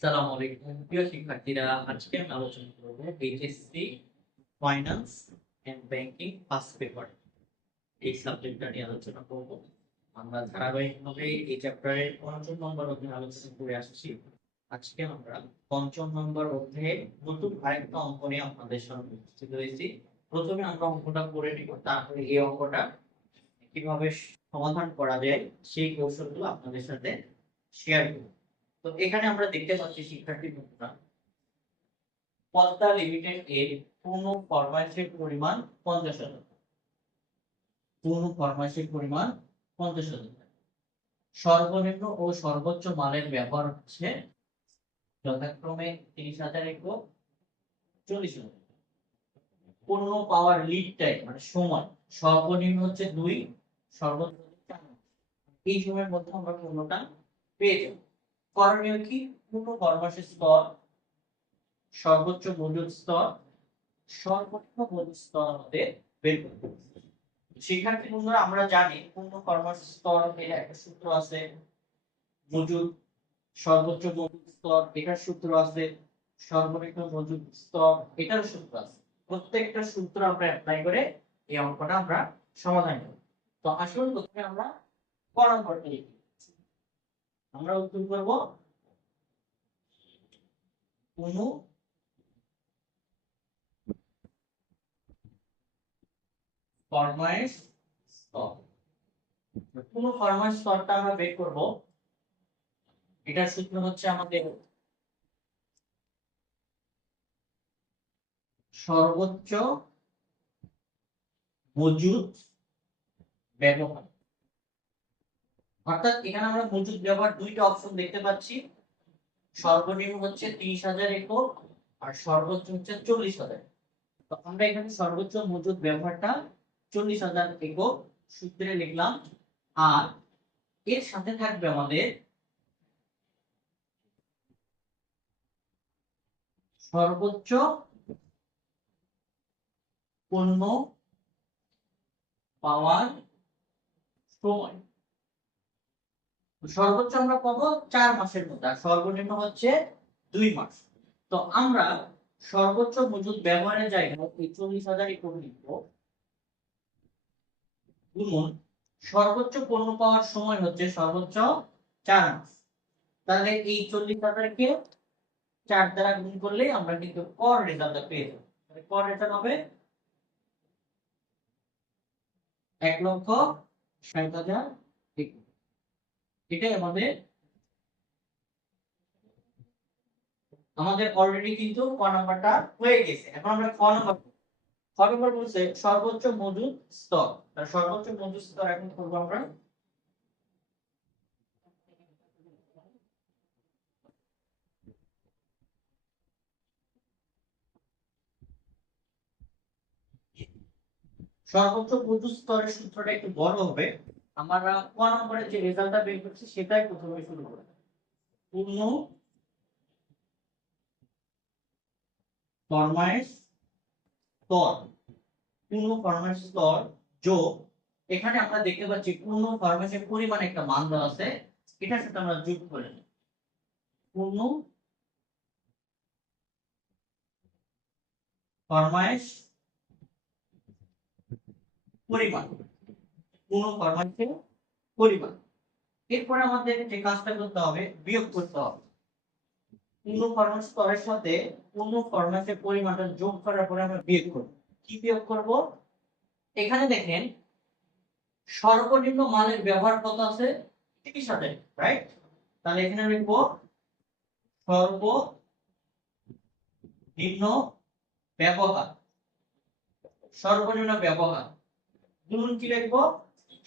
আসসালামু আলাইকুম প্রিয় শিক্ষার্থীরা, আজকে আমি আলোচনা করব HSC finance and banking first paper এই সাবজেক্টটা নিয়ে আলোচনা করব। আমরা ধারাবাহিকভাবে এই চ্যাপ্টারের ৫ম নম্বর অধ্যায় আলোচনা করে আসছি। আজকে আমরা ৫ম নম্বর অধ্যায়ে নতুন আরেকটা অঙ্ক নিয়ে আপনাদের সামনে উপস্থিত হয়েছি। প্রথমে আমরা অঙ্কটা করে নিব, তারপরে এই অঙ্কটা কিভাবে সমাধান করা যায় সেই কৌশলগুলো আপনাদের সাথে শেয়ার করব। তো এখানে আমরা দেখতে পাচ্ছি শিক্ষার্থী বন্ধুরা, পদ্মা লিমিটেড এর পূর্ণ ফরমাইশের পরিমাণ 50,000, পূর্ণ ফরমাইশের পরিমাণ 50,000, সর্বনিম্ন ও সর্বোচ্চ মালের ব্যবহার হচ্ছে যথাক্রমে 30,000 একক, 40,000। পণ্য পাওয়ার লিড টাইম মানে সময় সর্বনিম্ন হচ্ছে 2, সর্বোচ্চ 4 মাস। এই সময়ের মধ্যে আমরা পণ্যটা পেয়ে যাব। করণীয় কি? পূর্ণ ফরমাইশের স্তর, সর্বোচ্চ মজুদ স্তর, সর্বনিম্ন মজুদ স্তর আমাদের বের করতে হবে। শিক্ষার্থী বন্ধুরা, আমরা জানি পূর্ণ ফরমাইশের স্তর এর একটা সূত্র আছে, মজুদ সর্বোচ্চ মজুদ স্তর এটার সূত্র আছে, সর্বনিম্ন মজুদ স্তর এটার সূত্র আছে। প্রত্যেকটা সূত্র আমরা অ্যাপ্লাই করে এই অঙ্কটা আমরা সমাধান করব। তো আসুন প্রথমে আমরা ক নম্বরটা লিখি। আমরা উত্তর করব পূর্ণ ফরমাইশ স্তর। পূর্ণ ফরমাইশ স্তরটা আমরা বের করব। এটার সূত্র হচ্ছে আমাদের সর্বোচ্চ মজুদ ব্যবহার। অর্থাৎ এখানে আমরা মজুদ ব্যবহার দুইটা অপশন দেখতে পাচ্ছি। সর্বনিম্ন হচ্ছে 30,000 একক আর সর্বোচ্চ হচ্ছে 40,000। তো আমরা এখানে সর্বোচ্চ মজুদ ব্যবহারটা 40,000 একক সূত্রে লিখলাম, আর এর সাথে থাকবে আমাদের সর্বোচ্চ পণ্য পাওয়ার সময়। সর্বোচ্চ আমরা পাবো 4 মাসের মধ্যে, আর সর্বনিম্ন হচ্ছে 2 মাস। তো আমরা সর্বোচ্চ মজুদ ব্যবহারের জায়গায় এই 40,000 একক লিখব, গুণন সর্বোচ্চ পণ্য পাওয়ার সময় হচ্ছে সর্বোচ্চ 4 মাস। তাহলে এই 40,000 কে 4 দ্বারা গুণ করলে আমরা কিন্তু কর রেজাল্টটা পেয়ে যাব। তাহলে কর রেজাল্ট হবে 1,60,000 একক। এটাই আমাদের অলরেডি কিন্তু ক নাম্বারটা হয়ে গেছে। এখন আমরা খ নাম্বার বলছে সর্বোচ্চ মজুদ স্তর। তার সর্বোচ্চ মজুদ স্তর এখন করব আমরা। সর্বোচ্চ মজুদ স্তরের সূত্রটা একটু বড় হবে। আমরা ক নম্বরে যে রেজাল্টটা বের করছি সেটাই প্রথমে শুরু করব। পূর্ণ ফরমাইশ স্তর, পূর্ণ ফরমাইশ স্তর যোগ, এখানে আমরা দেখতে পাচ্ছি পূর্ণ ফরমাইশের পরিমাণ একটা মান দেওয়া আছে, এটার সাথে আমরা যোগ করে নিই। পূর্ণ ফরমাইশ পরিমাণ, পূর্ণ ফরমাইশের পরিমাণ। এরপরে আমাদের যে কাজটা করতে হবে, বিয়োগ করতে হবে। পূর্ণ ফরমাইশ স্তরের সাথে পূর্ণ ফরমাইশের পরিমাণটা যোগ করার পরে আমরা বিয়োগ করব। কি বিয়োগ করব? এখানে দেখেন সর্বনিম্ন মানের ব্যবহার কত আছে? 30,000, রাইট? তাহলে এখানে লিখব সর্বনিম্ন ব্যবহার, সর্বনিম্ন ব্যবহার গুণন কি লিখব?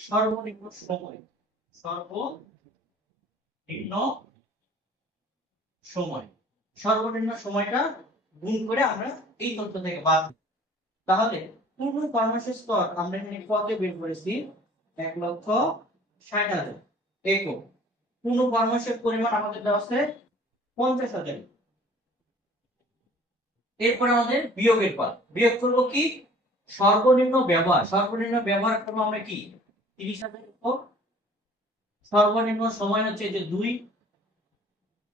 সর্বনিম্ন সময়, সর্বনিম্ন সময়। সর্বনিম্ন সময়টা গুণ করে আমরা এই তথ্য থেকে বাদ। তাহলে পূর্ণ ফরমাইশের স্তর আমরা এখানে কতে বের করেছি? 1,60,000 একক। পূর্ণ ফরমাইশের পরিমাণ আমাদের দেওয়া আছে 50,000। এরপর আমাদের বিয়োগের পালা। বিয়োগ করব কি? সর্বনিম্ন ব্যবহার। সর্বনিম্ন ব্যবহার করব আমরা কি? 30,000 একক। সর্বনিম্ন সময় হচ্ছে যে 2,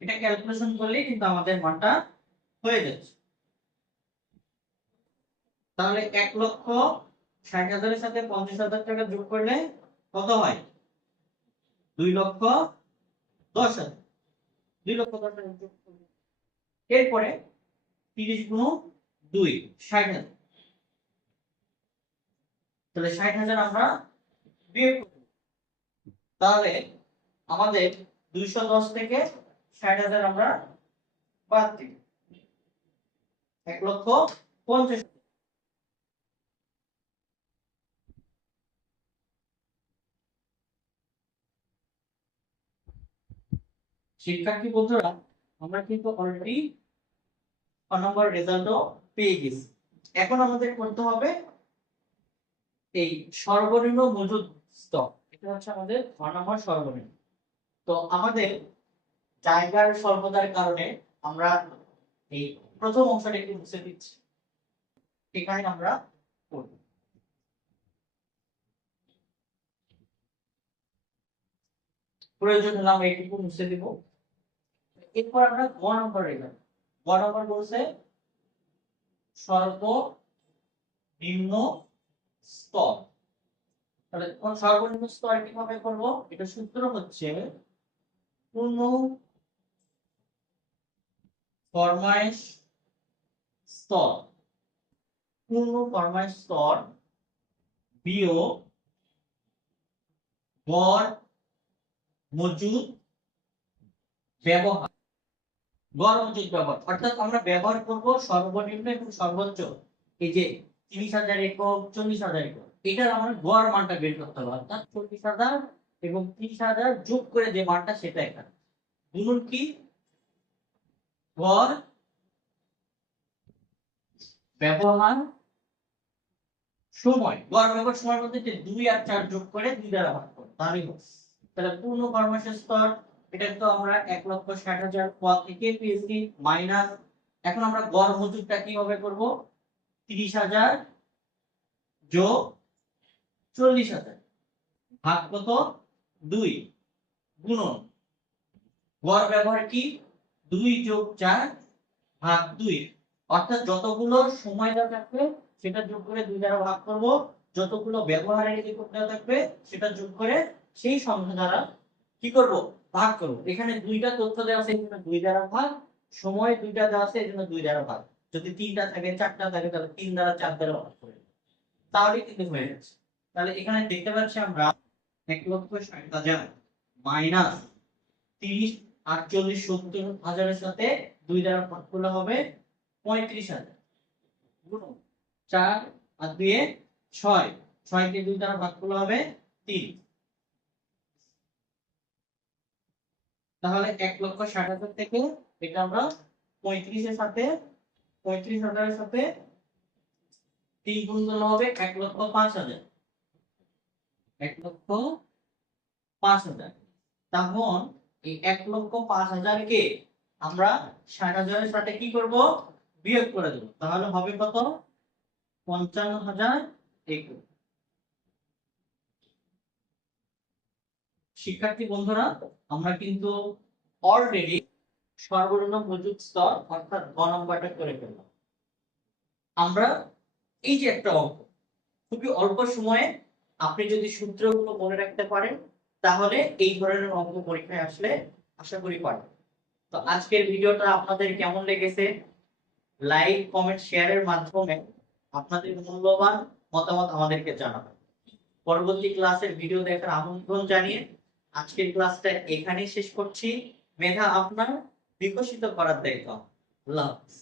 এটা ক্যালকুলেশন করলেই কিন্তু আমাদের মানটা হয়ে যাচ্ছে। তাহলে 1,60,000-এর সাথে 50,000 টাকা যোগ করলে কত হয়? 2,10,000। 2,10,000 যোগ করলে এরপরে 30 গুণ 2 60,000। তাহলে 60,000 আমরা বিয়োগ করব। তাহলে আমাদের 210 থেকে 60,000 আমরা বাদ দিব। 1,50,000। শিক্ষার্থী বন্ধুরা, আমরা কিন্তু অলরেডি 1 নম্বর রেজাল্টও পেয়ে গেছি। এখন আমাদের করতে হবে এই সর্বনিম্ন মজুদ স্টক। এটা হচ্ছে আমাদের 1 নম্বর সর্বনিম্ন। তো আমাদের জায়গার স্বল্পতার কারণে আমরা এই প্রথম অংশটা একটু মুছে দিচ্ছি। এখানে আমরা করব। প্রয়োজন হলে আমরা এইটুকু মুছে দিব। এরপর আমরা গ নম্বরে যাব। গ নম্বর বলছে সর্বনিম্ন স্তর। তাহলে সর্বনিম্ন স্তর কিভাবে করব? এটা সূত্র হচ্ছে পূর্ণ ফরমাইশ স্তর। পূর্ণ ফরমাইশ স্তর বিয়োগ গড় মজুদ ব্যবহার। গড় মজুদ ব্যবহার অর্থাৎ আমরা ব্যবহার করব সর্বনিম্ন এবং সর্বোচ্চ। এই যে 30,000 একক, 40,000 একক, এটার আমরা গড় মানটা বের করতে হবে। অর্থাৎ 40,000 এবং 30,000 যোগ করে যে মানটা সেটা এখানে গুণন কি গড় ব্যবহার সময়। গড় ব্যবহার সময় বলতে 2 আর 4 যোগ করে 2 দ্বারা ভাগ করব, তাহলেই হবে। তাহলে পূর্ণ ফরমাইশ স্তর এটা তো আমরা 1,60,000 পদ থেকে পেয়েছি মাইনাস। এখন আমরা গড় মজুদটা কিভাবে করব? 30,000 যোগ 40,000 ভাগ কত? 2 গুণন গড় ব্যবহার কি 2 যোগ 4 ভাগ 2। অর্থাৎ যতগুলো সময় দেওয়া থাকবে সেটা যোগ করে 2 দ্বারা ভাগ করব, যতগুলো ব্যবহারের একক দেওয়া থাকবে সেটা যোগ করে সেই সংখ্যা দ্বারা কি করব? ভাগ করব। এখানে দুইটা তথ্য দেওয়া আছে এজন্য 2 দ্বারা ভাগ, সময় দুইটা দেওয়া আছে এজন্য 2 দ্বারা ভাগ। যদি 3টা থাকে 4টা থাকে তাহলে 3 দ্বারা 4 দ্বারা ভাগ করব, তাহলে কিন্তু হয়ে যাচ্ছে। তাহলে এখানে দেখতে পাচ্ছি আমরা 1,60,000 মাইনাস 30 48 70,000 এর সাথে 2 দ্বারা ভাগ করলে হবে 35,000 গুণ 4 আর 2 এ 6, 6 কে 2 দ্বারা ভাগ করলে হবে 3। তাহলে 1,60,000 থেকে এটা আমরা 35 এর সাথে 35,000 এর সাথে 3 গুণ করলে হবে 1,05,000। 1,05,000। তখন এই 1,05,000 কে আমরা 60,000 এর সাথে কি করব? বিয়োগ করে দেব। তাহলে হবে কত? 55,000 একক। শিক্ষার্থী বন্ধুরা, আমরা কিন্তু অলরেডি সর্বনিম্ন মজুদ স্তর অর্থাৎ গ নম্বরটা করে ফেললাম। আমরা এই যে একটা অঙ্ক খুবই অল্প সময়ে আপনি যদি সূত্রগুলো মনে রাখতে পারেন তাহলে এই ধরনের অঙ্ক পরীক্ষায় আসলে আশা করি পারবেন। তো আজকের ভিডিওটা আপনাদের কেমন লেগেছে? লাইক কমেন্ট শেয়ারের মাধ্যমে আপনাদের মূল্যবান মতামত আমাদেরকে জানাবেন। পরবর্তী ক্লাসের ভিডিও দেখার আমন্ত্রণ জানিয়ে আজকের ক্লাসটা এখানেই শেষ করছি। মেধা আপনার, বিকশিত করার দায়িত্ব। আল্লাহ হাফেজ।